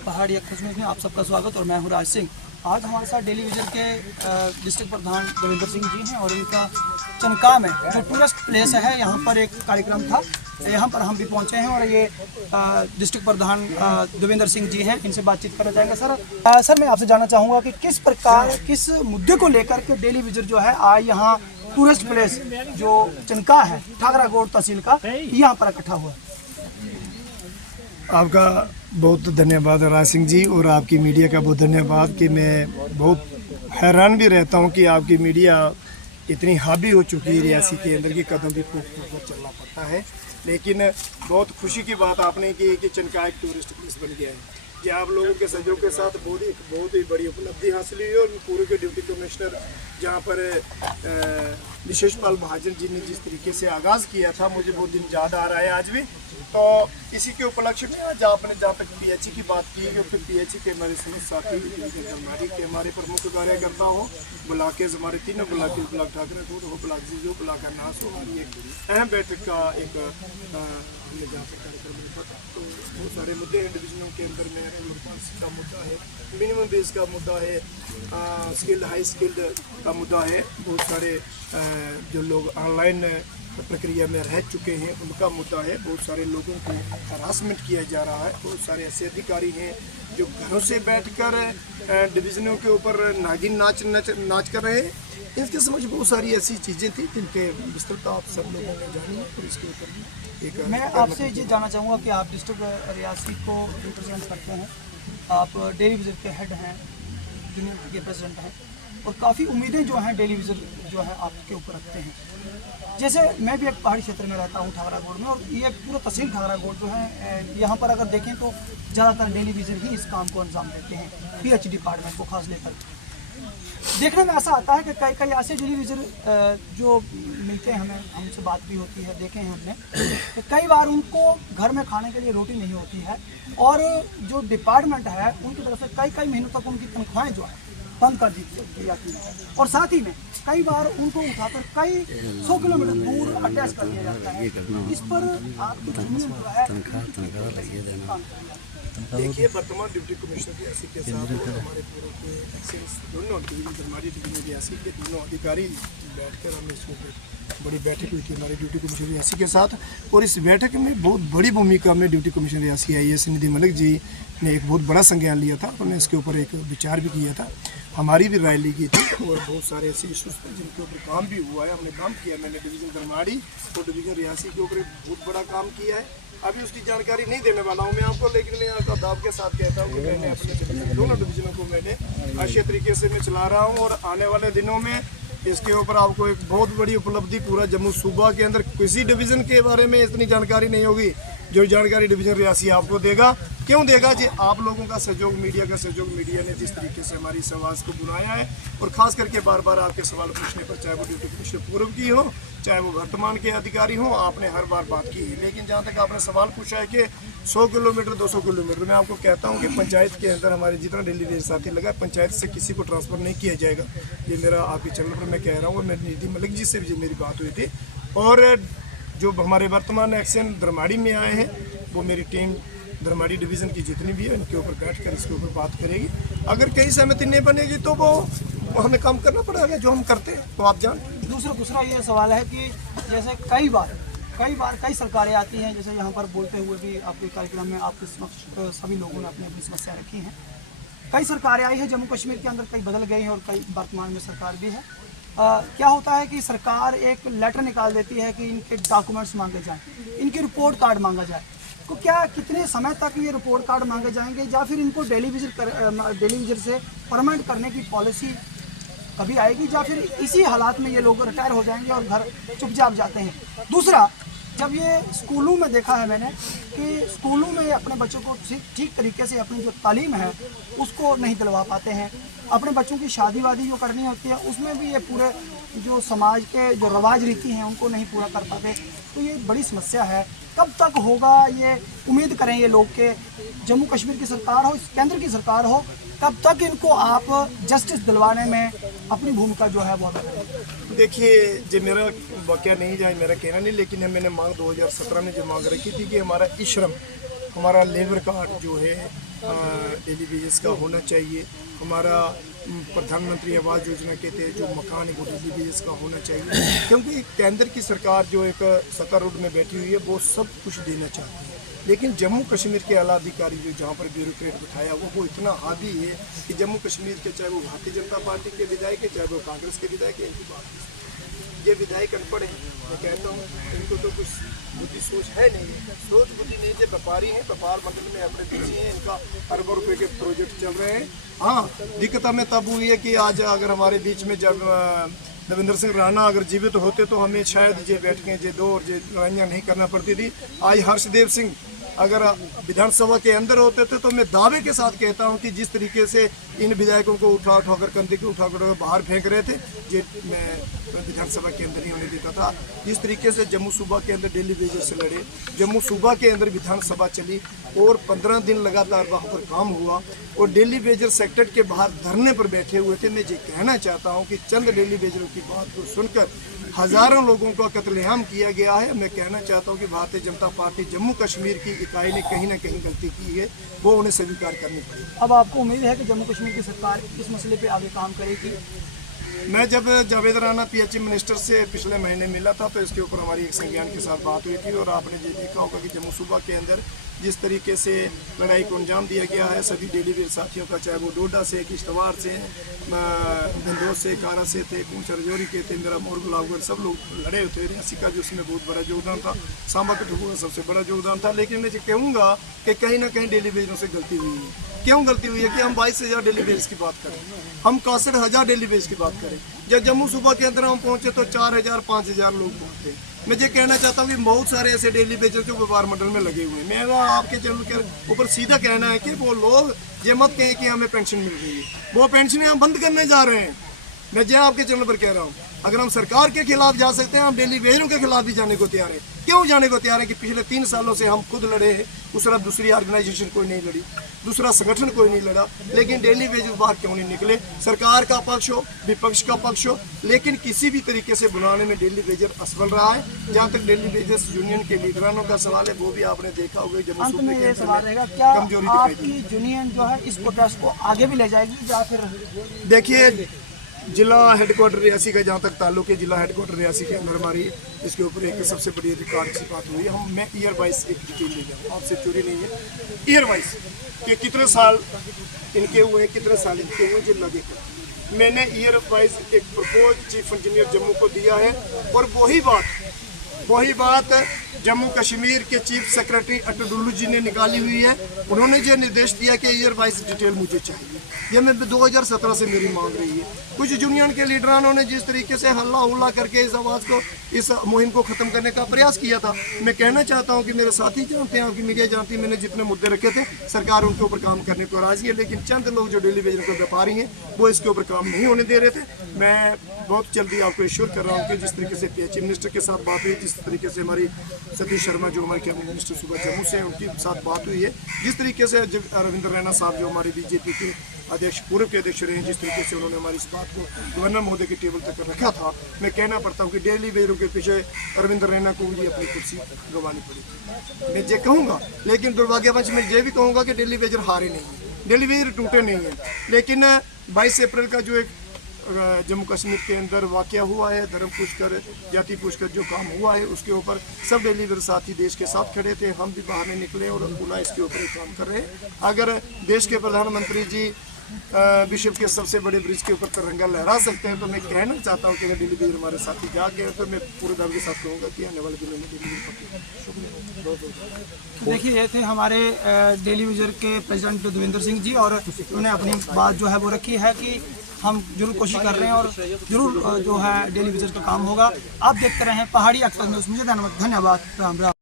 पहाड़ी खुशनुमा में आप सबका स्वागत और मैं हूं राज सिंह। आज हमारे साथ डेली विजन के डिस्ट्रिक्ट प्रधान देवेंद्र सिंह जी हैं और इनका चनका में जो टूरिस्ट प्लेस है यहाँ पर एक कार्यक्रम था, यहाँ पर हम भी पहुँचे हैं और ये डिस्ट्रिक्ट प्रधान देवेंद्र सिंह जी हैं, इनसे बातचीत करना चाहेंगे। सर मैं आपसे जानना चाहूँगा कि किस प्रकार किस मुद्दे को लेकर के डेली विजन जो है आज यहाँ टूरिस्ट प्लेस जो चनका है ठाकरागोड़ तहसील का यहाँ पर इकट्ठा हुआ। आपका बहुत धन्यवाद राज सिंह जी और आपकी मीडिया का बहुत धन्यवाद कि मैं बहुत हैरान भी रहता हूं कि आपकी मीडिया इतनी हावी हो चुकी है रियासी के अंदर की कदम भी खूब चलना पड़ता है। लेकिन बहुत खुशी की बात आपने की कि चनका एक टूरिस्ट प्लेस बन गया है। ये आप लोगों के सहयोग के साथ बहुत ही बड़ी उपलब्धि हासिल हुई और पूर्व के डिप्टी कमिश्नर जहाँ पर विशेष पाल महाजन जी ने जिस तरीके से आगाज़ किया था मुझे बहुत दिन याद आ रहा है आज भी। तो इसी के उपलक्ष्य में आज आपने जहाँ तक पीएचई की बात की और फिर पीएचई के हमारे सभी साथी हमारी के हमारे प्रमुख कार्यकर्ता हो ब्लॉकेज हमारे तीनों ब्लॉकेज ब्लॉक ठाकरागोड़ हो ब्लॉक जीजो ब्लॉक अन्नास हो हमारी एक अहम बैठक का एक हमने जहाँ पर कार्यक्रम रखा था। तो बहुत सारे मुद्दे हैं डिवीजनों के अंदर में का मुद्दा है, मिनिमम बेस का मुद्दा है, स्किल्ड हाई स्किल्ड का मुद्दा है, बहुत सारे जो लोग ऑनलाइन प्रक्रिया में रह चुके हैं उनका मुद्दा है, बहुत सारे लोगों को हरासमेंट किया जा रहा है, बहुत सारे ऐसे अधिकारी हैं जो घरों से बैठकर डिवीजनों के ऊपर नागिन नाच कर रहे हैं। इसके समझ बहुत सारी ऐसी चीज़ें थी जिनके विस्तृत आप सब लोगों ने जानी है और इसके ऊपर भी एक मैं आपसे ये जानना चाहूँगा कि आप डिस्ट्रिक्ट रियासी को रिप्रेजेंट करते हैं, आप डेली विजन के हेड हैं, यूनियन के प्रेसिडेंट हैं और काफ़ी उम्मीदें जो हैं डेली विजन जो है आपके ऊपर रखते हैं। जैसे मैं भी एक पहाड़ी क्षेत्र में रहता हूँ ठाकरागोड़ में और ये पूरा तहसील ठाकरागोड़ जो है यहाँ पर अगर देखें तो ज़्यादातर डेली विजन ही इस काम को अंजाम देते हैं, पीएच डिपार्टमेंट को खास लेकर। देखने में ऐसा आता है कि कई ऐसे डेली विजन जो मिलते हैं हमें, हमसे बात भी होती है, देखे हैं हमने कि कई बार उनको घर में खाने के लिए रोटी नहीं होती है और जो डिपार्टमेंट है उनकी तरफ से कई महीनों तक उनकी तनख्वाहें जो है बंद कर दी जाती है और साथ ही में कई बार उनको उठाकर कई 100 किलोमीटर दूर अटैच कर दिया जाता है। इस पर आपकी यूनियन जो है देखिए वर्तमान डिप्टी कमिश्नर रियासी के साथ हमारे पूर्व के एक्सेस दोनों डिवीजन हमारी डिवीजन रियासी के दोनों अधिकारी बैठकर हमने इसमें बड़ी बैठक हुई थी हमारे ड्यूटी कमिश्नर रियासी के साथ और इस बैठक में बहुत बड़ी भूमिका में ड्यूटी कमिश्नर रियासी IAS निधि मलिक जी ने एक बहुत बड़ा संज्ञान लिया था। उन्होंने इसके ऊपर एक विचार भी किया था, हमारी भी राय ली गई थी और बहुत सारे ऐसे इशूज़ थे जिनके ऊपर काम भी हुआ है। हमने काम किया, मैंने डिवीज़न धर्माड़ी और डिवीज़न रियासी के ऊपर बहुत बड़ा काम किया है। अभी उसकी जानकारी नहीं देने वाला हूँ मैं आपको, लेकिन मैं आपका दाव के साथ कहता हूँ कि मैंने अपने दोनों डिवीजनों को मैंने अच्छे तरीके से मैं चला रहा हूँ और आने वाले दिनों में इसके ऊपर आपको एक बहुत बड़ी उपलब्धि पूरा जम्मू सूबा के अंदर किसी डिवीज़न के बारे में इतनी जानकारी नहीं होगी जो जानकारी डिवीज़न रियासी आपको देगा। क्यों देगा जी? आप लोगों का सहयोग, मीडिया का सहयोग, मीडिया ने जिस तरीके से हमारी इस आवाज़ को बुलाया है और ख़ास करके बार बार आपके सवाल पूछने पर, चाहे वो ड्यूटी कमिश्नर पूर्व की हो चाहे वो वर्तमान के अधिकारी हों, आपने हर बार बात की है। लेकिन जहाँ तक आपने सवाल पूछा है कि 100 किलोमीटर 200 किलोमीटर, मैं आपको कहता हूँ कि पंचायत के अंदर हमारे जितना डेली वेज साथी लगा पंचायत से किसी को ट्रांसफ़र नहीं किया जाएगा। ये मेरा आपके चैनल पर मैं कह रहा हूँ और मेरी निधि मलिक जी से भी मेरी बात हुई थी और जो हमारे वर्तमान एक्शन धर्माड़ी में आए हैं वो मेरी टीम धर्माड़ी डिवीज़न की जितनी भी है उनके ऊपर बैठकर इसके ऊपर बात करेगी। अगर कहीं सहमति नहीं बनेगी तो वो हमें काम करना पड़ेगा जो हम करते हैं, तो आप जानते हैं। दूसरा ये सवाल है कि जैसे कई बार कई सरकारें आती हैं, जैसे यहाँ पर बोलते हुए भी आपके कार्यक्रम में आपके समक्ष सभी लोगों ने अपनी अपनी समस्या रखी हैं। कई सरकारें आई हैं जम्मू कश्मीर के अंदर, कई बदल गई हैं और कई वर्तमान में सरकार भी है। क्या होता है कि सरकार एक लेटर निकाल देती है कि इनके डॉक्यूमेंट्स मांगे जाएँ, इनकी रिपोर्ट कार्ड मांगा जाए, तो क्या कितने समय तक ये रिपोर्ट कार्ड मांगे जाएंगे या फिर इनको डेली विजिट से परमानेंट करने की पॉलिसी कभी आएगी या फिर इसी हालात में ये लोग रिटायर हो जाएंगे और घर चुपचाप जाते हैं? दूसरा, जब ये स्कूलों में देखा है मैंने कि स्कूलों में अपने बच्चों को ठीक तरीके से अपनी जो तालीम है उसको नहीं दिलवा पाते हैं, अपने बच्चों की शादी वादी जो करनी होती है उसमें भी ये पूरे जो समाज के जो रवाज रीति हैं उनको नहीं पूरा कर पाते, तो ये बड़ी समस्या है। कब तक होगा ये? उम्मीद करें ये लोग के जम्मू कश्मीर की सरकार हो, केंद्र की सरकार हो, कब तक इनको आप जस्टिस दिलवाने में अपनी भूमिका जो है वो अदा करें? देखिए, जो मेरा वाक़या नहीं जाए मेरा कहना नहीं, लेकिन मैंने मांग 2017 में जो मांग रखी थी कि हमारा ई श्रम, हमारा लेबर कार्ड जो है डेली वेजेस का होना चाहिए। हमारा प्रधानमंत्री आवास योजना के तहत जो मकान है वो डेली वेजेस का होना चाहिए, क्योंकि केंद्र की सरकार जो एक सत्तारूढ़ में बैठी हुई है वो सब कुछ देना चाहती है, लेकिन जम्मू कश्मीर के आला अधिकारी जो जहाँ पर ब्यूरोक्रेट बिठाया वो इतना हावी है कि जम्मू कश्मीर के चाहे वो भारतीय जनता पार्टी के विधायक है, चाहे वो कांग्रेस के विधायक है, इनकी बात नहीं। ये विधायक अनपढ़ हैं, मैं कहता हूँ इनको तो कुछ बुद्धि सोच है नहीं, सोच बुद्धि नहीं। जो व्यापारी हैं, व्यापार मंडल में अपने बिजी हैं, इनका अरबों रुपए के प्रोजेक्ट चल रहे हैं। हाँ, दिक्कत हमें तब हुई है कि आज अगर हमारे बीच में जब देवेंद्र सिंह राणा अगर जीवित होते तो हमें शायद ये बैठकें जे दो और जे लड़ाइयाँ नहीं करना पड़ती थी। आज हर्षदेव सिंह अगर विधानसभा के अंदर होते थे तो मैं दावे के साथ कहता हूं कि जिस तरीके से इन विधायकों को उठा कर कंधे के उठा कर बाहर फेंक रहे थे, ये मैं विधानसभा के अंदर नहीं होने देता था। जिस तरीके से जम्मू सूबा के अंदर डेली वेजेस से लड़े, जम्मू सूबा के अंदर विधानसभा चली और 15 दिन लगातार वहाँ पर काम हुआ और डेली वेजर सेक्टर के बाहर धरने पर बैठे हुए थे। मैं ये कहना चाहता हूँ कि चंद डेली वेजरों की बात को सुनकर हजारों लोगों का कत्लेआम किया गया है। मैं कहना चाहता हूँ कि भारतीय जनता पार्टी जम्मू कश्मीर की इकाई ने कहीं ना कहीं गलती की है, वो उन्हें स्वीकार करनी पड़ेगी। अब आपको उम्मीद है कि जम्मू कश्मीर की सरकार इस मसले पे आगे काम करेगी? मैं जब जावेद राणा पीएचई मिनिस्टर से पिछले महीने मिला था तो इसके ऊपर हमारी एक संज्ञान के साथ बात हुई थी और आपने ये देखा होगा कि जम्मू सूबा के अंदर जिस तरीके से लड़ाई को अंजाम दिया गया है सभी डेली वेज साथियों का, चाहे वो डोडा से, किश्तवाड़ से, बंदोज से, कारा से थे, पूंछ रजौरी के थे, मेरा मोर गुलावगर, सब लोग लड़े होते। रियासी का भी उसमें बहुत बड़ा योगदान था, सांबा का ठुकू का सबसे बड़ा योगदान था। लेकिन मैं कहूँगा कि कहीं ना कहीं डेली वेजों से गलती हुई है। क्यों गलती हुई है कि हम 22,000 डेली वेज की बात करें, हम 61,000 डेली वेज की बात करें। जब जम्मू सूबा के अंदर हम पहुंचे तो 4,000 5,000 लोग पहुंचे। मैं ये कहना चाहता हूँ कि बहुत सारे ऐसे डेली वेजर जो व्यापार मंडल में लगे हुए हैं। मेरा आपके चैनल के ऊपर सीधा कहना है कि वो लोग ये मत कहें कि हमें पेंशन मिल रही है, वो पेंशनें हम बंद करने जा रहे हैं। मैं जो आपके चैनल पर कह रहा हूँ, अगर हम सरकार के खिलाफ जा सकते हैं, हम डेली वेजरों के खिलाफ भी जाने को तैयार है। क्यों जाने को तैयार है कि पिछले 3 सालों से हम खुद लड़े हैं, उस तरह दूसरी ऑर्गेनाइजेशन कोई नहीं लड़ी, दूसरा संगठन कोई नहीं लड़ा, लेकिन डेली वेजर बाहर क्यों नहीं निकले? सरकार का पक्ष हो, विपक्ष का पक्ष हो, लेकिन किसी भी तरीके से बुलाने में डेली वेजर असफल रहा है। जहाँ तक डेली वेजर्स यूनियन के लीडरानों का सवाल है, वो भी आपने देखा होगा जम्मू अंत में सूबे ये के सवाल रहेगा, क्या आपकी यूनियन जो है इस प्रोटेस्ट को आगे भी ले जाएगी या फिर? देखिए, जिला हेडक्वार्टर रियासी का जहाँ तक ताल्लुक है, जिला हेडक्वार्टर रियासी के अंदर हमारी इसके ऊपर एक सबसे बड़ी रिकॉर्ड की बात हुई है। मैं ईयर वाइज एक डिटेल ले जाऊँ, आपसे चोरी नहीं है, ईयर वाइज कि कितने साल इनके हुए, कितने साल इनके हुए जिला के। मैंने ईयर वाइज एक प्रपोज चीफ इंजीनियर जम्मू को दिया है और वही बात जम्मू कश्मीर के चीफ सेक्रेटरी अटडुल्लू जी ने निकाली हुई है। उन्होंने जो निर्देश दिया कि ईयर वाइज डिटेल मुझे चाहिए, ये मैं 2017 से मेरी मांग रही है। कुछ यूनियन के लीडरानों ने जिस तरीके से हल्ला उल्ला करके इस आवाज़ को, इस मुहिम को ख़त्म करने का प्रयास किया था, मैं कहना चाहता हूं कि मेरे साथी जानते हैं, आपकी मीडिया जानती है, मैंने जितने मुद्दे रखे थे सरकार उनके ऊपर काम करने को राजी है, लेकिन चंद लोग जो डेली वेजर के व्यापारी हैं वो इसके ऊपर काम नहीं होने दे रहे थे। मैं बहुत जल्दी आपको एश्योर कर रहा हूँ कि जिस तरीके से पीएचई मिनिस्टर के साथ बात हुई, जिस तरीके से हमारी सतीश शर्मा जो हमारे कैबिनेट मिनिस्टर सूबा जम्मू से उनके साथ बात हुई है, जिस तरीके से रविंद्र रैना साहब जो हमारे बीजेपी के अध्यक्ष, पूर्व के अध्यक्ष रहे हैं, जिस तरीके से उन्होंने हमारी इस बात को गवर्नर महोदय के टेबल तक रखा था, मैं कहना पड़ता हूँ कि डेली वेजरों के पीछे रविंद्र रैना को मुझे अपनी कुर्सी गंवानी पड़ी। मैं ये कहूँगा, लेकिन दुर्भाग्यवश मैं ये भी कहूँगा कि डेली वेजर हारे नहीं हैं, डेली वेजर टूटे नहीं हैं। लेकिन 22 अप्रैल का जो एक जम्मू कश्मीर के अंदर वाक़या हुआ है, धर्म पूछकर, जाति पूछकर जो काम हुआ है, उसके ऊपर सब डेली वेजर साथी देश के साथ खड़े थे। हम भी बाहर नहीं निकले और पुनः इसके ऊपर काम कर रहे हैं। अगर देश के प्रधानमंत्री जी विश्व के सबसे बड़े ब्रिज के ऊपर तिरंगा लहरा सकते हैं तो मैं कहना चाहता हूँ कि अगर डेली वेजर हमारे साथी जा गए तो मैं पूरे दावे के साथ कहूँगा कि आने वाले दिनों में डेली वेजर। देखिए, ये थे हमारे डेली वेजर के प्रेसिडेंट देवेंद्र सिंह जी और उन्होंने अपनी बात जो है वो रखी है कि हम जरूर कोशिश कर रहे हैं और जरूर जो है डेली वेजर का काम होगा। आप देखते रहें पहाड़ी एक्सप्रेस न्यूज़। मुझे धन्यवाद। राम राम।